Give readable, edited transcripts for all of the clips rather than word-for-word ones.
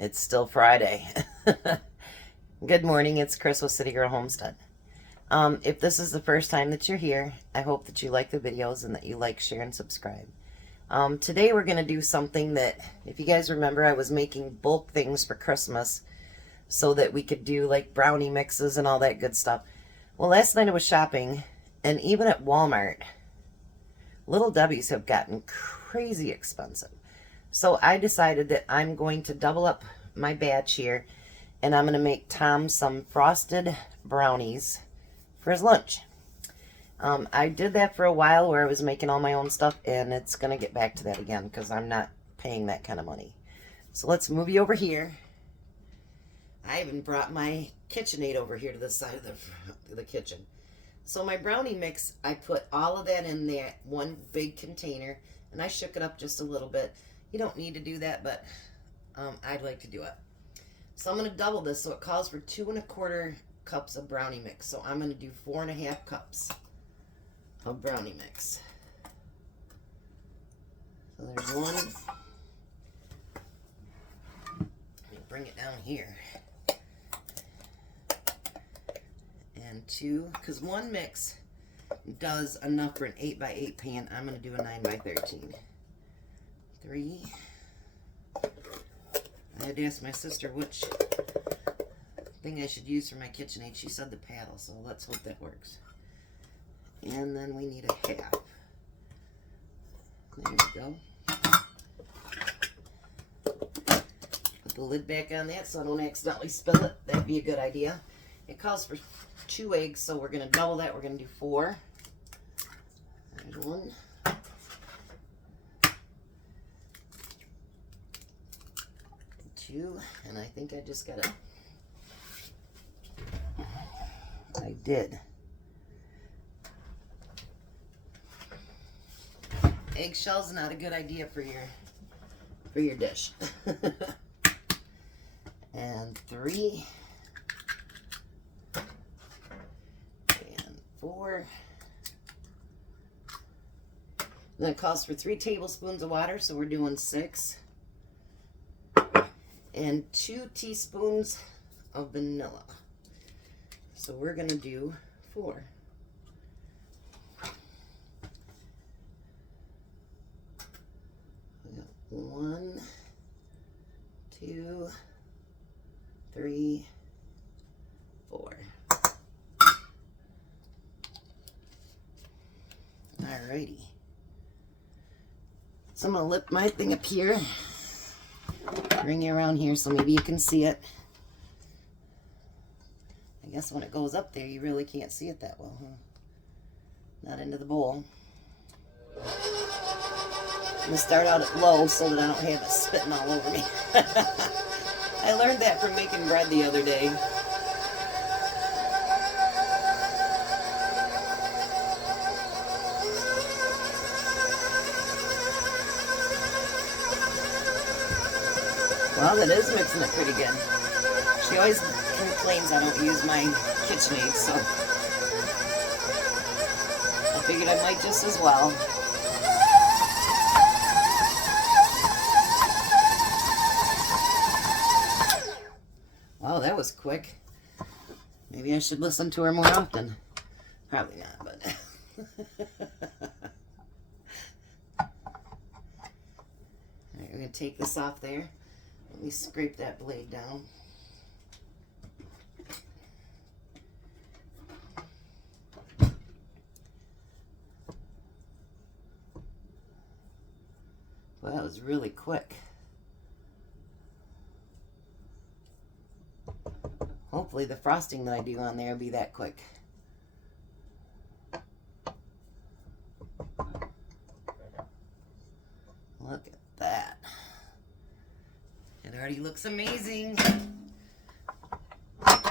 It's still Friday. Good morning, it's Chris with Citygirlhomestead. If this is the first time that you're here, I hope that you like the videos and that you like, share, and subscribe. Today we're going to do something that, if you guys remember, I was making bulk things for Christmas so that we could do like brownie mixes and all that good stuff. Well, last night I was shopping, and even at Walmart, Little Debbie's have gotten crazy expensive. So I decided that I'm going to double up my batch here, and I'm going to make Tom some frosted brownies for his lunch. I did that for a while where I was making all my own stuff, and it's going to get back to that again because I'm not paying that kind of money. So let's move you over here. I even brought my KitchenAid over here to the side of the kitchen. So my brownie mix, I put all of that in there, one big container, and I shook it up just a little bit. You don't need to do that, but I'd like to do it. So I'm going to double this, so it calls for 2 1/4 cups of brownie mix. So I'm going to do 4 1/2 cups of brownie mix. So there's one. Let me bring it down here. And 2, because one mix does enough for an 8x8 pan. I'm going to do a 9x13. 3. I had to ask my sister which thing I should use for my KitchenAid. She said the paddle, so let's hope that works. And then we need a half. There we go. Put the lid back on that so I don't accidentally spill it. That'd be a good idea. It calls for 2 eggs, so we're going to double that. We're going to do 4. There's 1. 2, and I think I just got it. I did. Eggshells not a good idea for your dish. And 3 and 4. Then it calls for 3 tablespoons of water, so we're doing 6. And 2 teaspoons of vanilla. So we're going to do 4. We got 1, 2, 3, 4. Alrighty. So I'm going to lift my thing up here. Bring you around here so maybe you can see it. I guess when it goes up there, you really can't see it that well, huh? Not into the bowl. I'm going to start out at low so that I don't have it spitting all over me. I learned that from making bread the other day. Well, that is mixing it pretty good. She always complains I don't use my KitchenAid, so I figured I might just as well. Wow, that was quick. Maybe I should listen to her more often. Probably not, but... Alright, we're going to take this off there. Let me scrape that blade down. Well, that was really quick. Hopefully the frosting that I do on there will be that quick. Look at that. It already looks amazing. I'm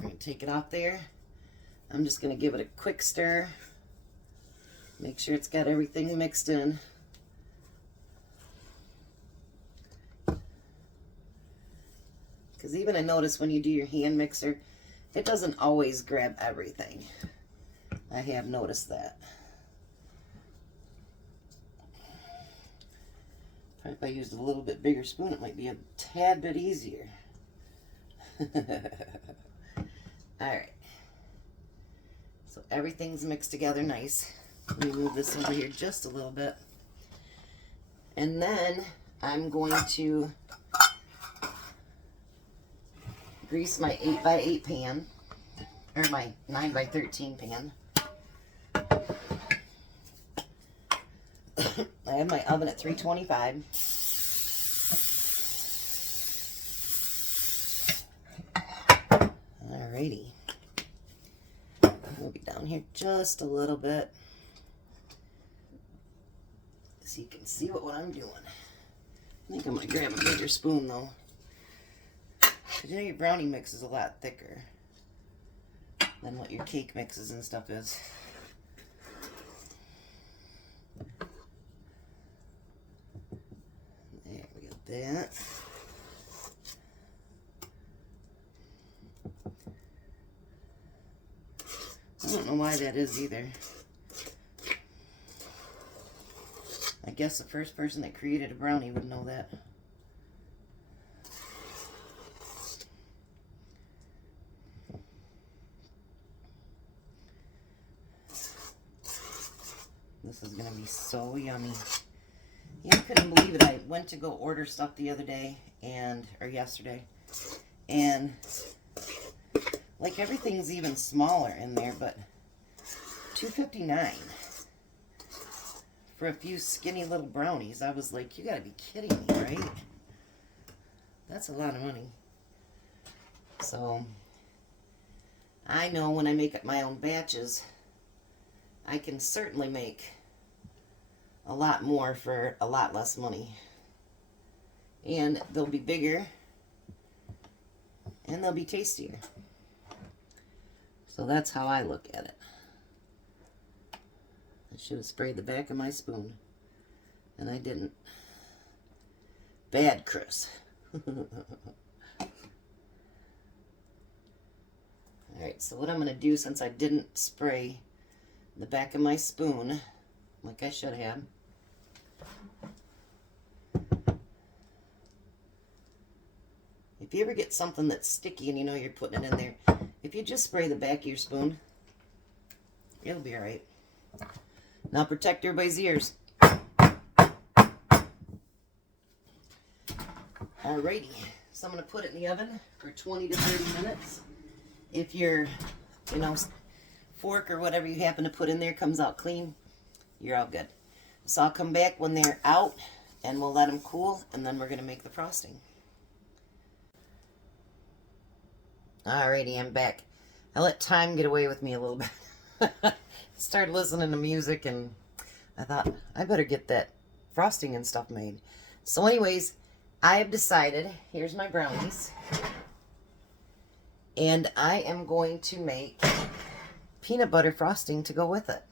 going to take it off there. I'm just going to give it a quick stir. Make sure it's got everything mixed in. Because even I notice when you do your hand mixer, it doesn't always grab everything. I have noticed that. If I used a little bit bigger spoon, it might be a tad bit easier. Alright. So everything's mixed together nice. Let me move this over here just a little bit. And then I'm going to grease my 8x8 pan, or my 9x13 pan. I have my oven at 325. Alrighty. We'll be down here just a little bit so you can see what I'm doing. I think I'm going to grab a bigger spoon though. Because you know your brownie mix is a lot thicker than what your cake mixes and stuff is. There, we got that. I don't know why that is either. I guess the first person that created a brownie would know that. This is going to be so yummy. Yeah, I couldn't believe it. I went to go order stuff the other day, or yesterday, and like everything's even smaller in there, but $2.59 for a few skinny little brownies. I was like, you gotta be kidding me, right? That's a lot of money. So I know when I make up my own batches, I can certainly make a lot more for a lot less money. And they'll be bigger and they'll be tastier. So that's how I look at it. I should have sprayed the back of my spoon, and I didn't. Bad, Chris. Alright, so what I'm going to do, since I didn't spray the back of my spoon like I should have, if you ever get something that's sticky and you know you're putting it in there, if you just spray the back of your spoon, it'll be alright. Now protect everybody's ears. Alrighty, so I'm going to put it in the oven for 20 to 30 minutes. If your, fork or whatever you happen to put in there comes out clean, you're all good. So I'll come back when they're out and we'll let them cool, and then we're going to make the frosting. Alrighty, I'm back. I let time get away with me a little bit. Started listening to music and I thought I better get that frosting and stuff made. So anyways, I have decided, here's my brownies, and I am going to make peanut butter frosting to go with it.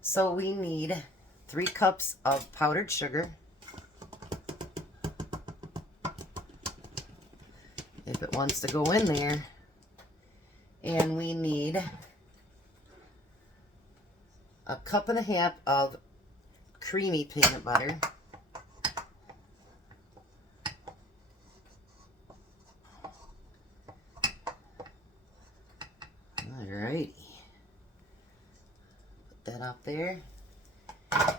So we need 3 cups of powdered sugar. If it wants to go in there. And we need 1.5 cups of creamy peanut butter. Alrighty. Put that up there.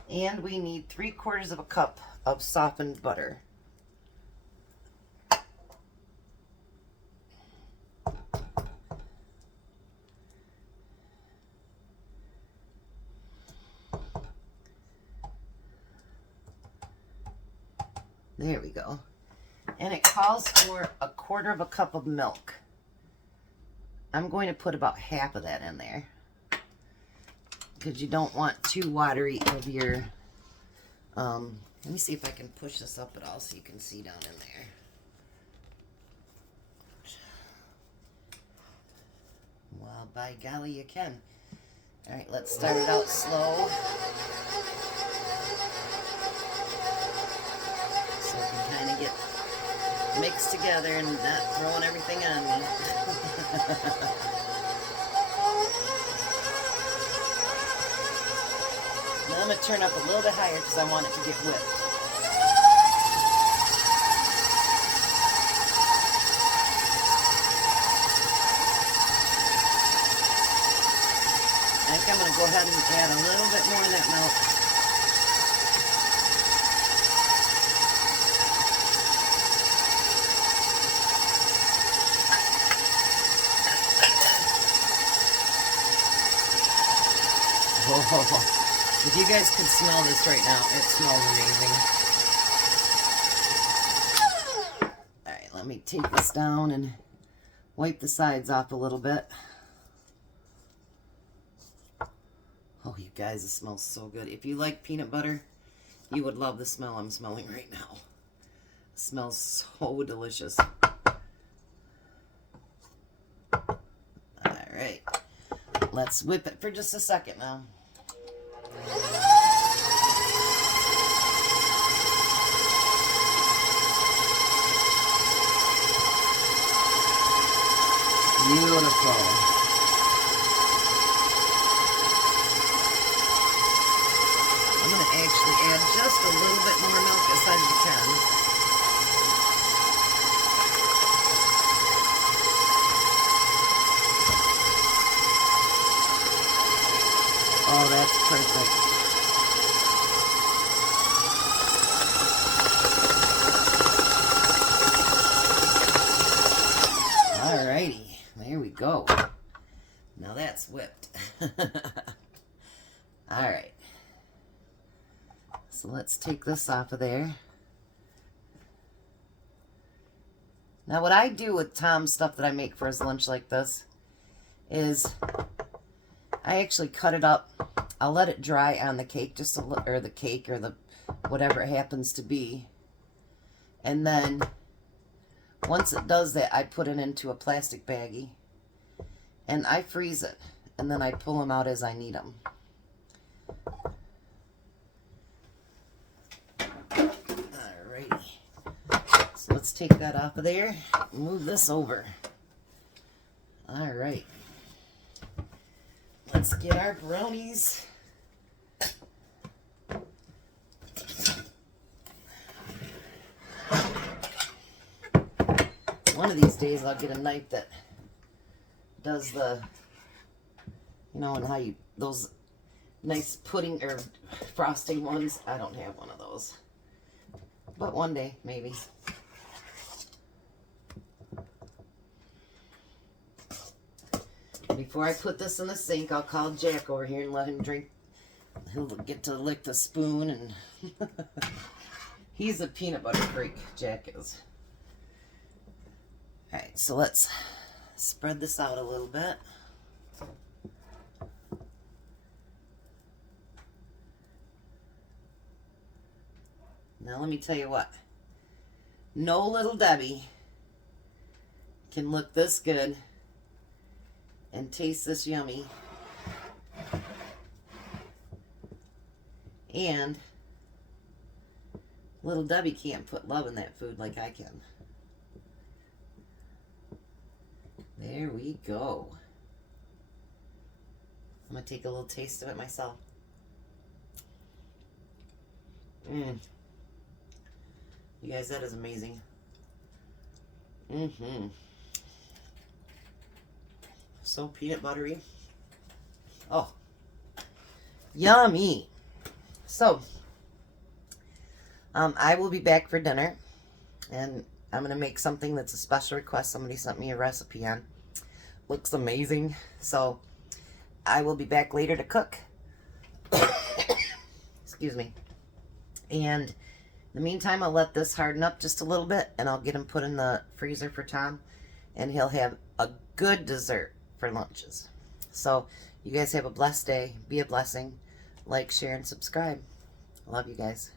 And we need 3/4 cup of softened butter. There we go. And it calls for 1/4 cup of milk. I'm going to put about half of that in there, because you don't want too watery of your, let me see if I can push this up at all so you can see down in there. Well, by golly, you can. All right, let's start it out slow. So it can kind of get mixed together and not throwing everything on me. Now I'm going to turn up a little bit higher because I want it to get whipped. to go ahead and add a little bit more of that milk. Oh, if you guys could smell this right now, it smells amazing. Alright, let me take this down and wipe the sides off a little bit. Oh, you guys, it smells so good. If you like peanut butter, you would love the smell I'm smelling right now. It smells so delicious. Alright, let's whip it for just a second now. Beautiful. I'm going to actually add just a little bit more milk as I can. Oh, that's perfect. Alrighty. There we go. Now that's whipped. Alright. So let's take this off of there. Now what I do with Tom's stuff that I make for his lunch like this is I actually cut it up. I'll let it dry on the cake, just a little, or the cake, or the whatever it happens to be. And then once it does that, I put it into a plastic baggie and I freeze it, and then I pull them out as I need them. Alrighty, so let's take that off of there, move this over. Alright, let's get our brownies. One of these days I'll get a knife that does the, you know, and how you, those nice pudding or frosting ones. I don't have one of those, but one day maybe. Before I put this in the sink, I'll call Jack over here and let him drink. He'll get to lick the spoon, and he's a peanut butter freak, Jack is. Alright, so let's spread this out a little bit. Now let me tell you what. No Little Debbie can look this good and taste this yummy. And Little Debbie can't put love in that food like I can. There we go. I'm going to take a little taste of it myself. You guys, that is amazing. So peanut buttery. Oh, yummy. So, I will be back for dinner, and I'm going to make something that's a special request. Somebody sent me a recipe on. Looks amazing. So, I will be back later to cook. Excuse me. And in the meantime, I'll let this harden up just a little bit, and I'll get him put in the freezer for Tom, and he'll have a good dessert for lunches. So, you guys have a blessed day. Be a blessing. Like, share, and subscribe. I love you guys.